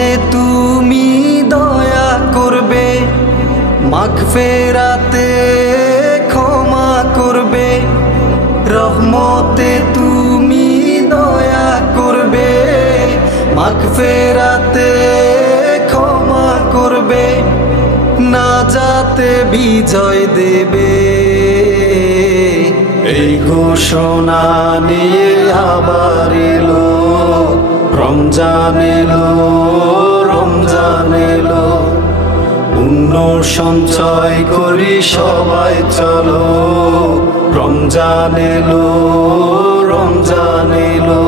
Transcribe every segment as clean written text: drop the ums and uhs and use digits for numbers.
রহমতে তুমি দয়া করবে, মাগফিরাতে ক্ষমা করবে। রহমতে তুমি দয়া করবে, মাগফিরাতে ক্ষমা করবে। নাজাতে বিজয় দেবে, এই ঘোষণা নিয়ে আবার এলো রমজান এলো, রমজান এলো। পুণ্য সঞ্চয় করি সবাই চলো, রমজান এলো, রমজান এলো।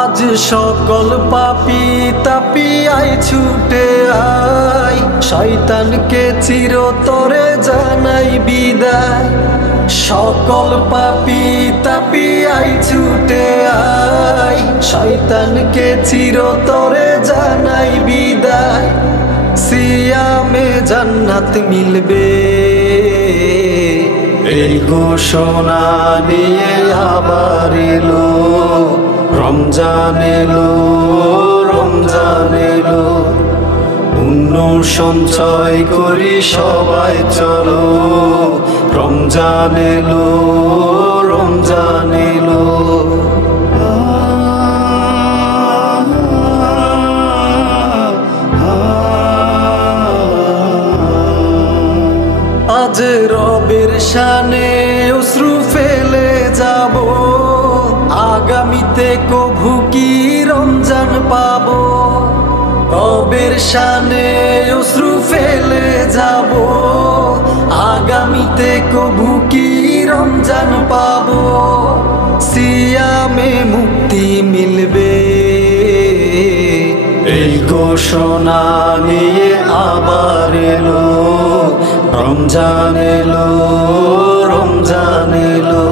আজ সকল পাপী তাপি আয় ছুটে আয়, শয়তানকে চিরতরে জানাই বিদায়। সকল পাপী তাপি আয় ছুটে আয়, শয়তানকে চিরতরে জানাই বিদায়। সিয়ামে জান্নাত মিলবে, এই ঘোষণা নিয়ে আবার এলো রমজান এলো, রমজান এলো। পুণ্য সঞ্চয় করি সবাই চলো, রমজান এলো, রমজান এলো। আজ রবের শানে অশ্রু ফেলে যাব, আগামীতে কভু কি রমজান পাবো। রবের শানে অশ্রু ফেলে যাব, আগামীতে কভু কি রমজান পাবো। সিয়ামে মুক্তি মিলবে, এই ঘোষণা নিয়ে আবার এলো রমজান এলো, রমজান এলো।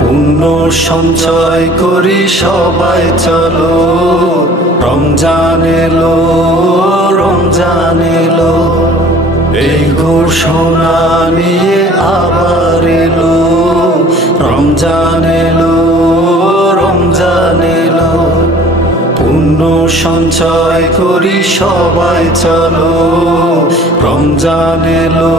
পুণ্য সঞ্চয় করি সবাই চলো, রমজান এলো, রমজান এলো। এই ঘোষণা নিয়ে আবার এলো রমজান এলো, রমজান এলো। পুণ্য সঞ্চয় করি সবাই চলো, রমজান এলো,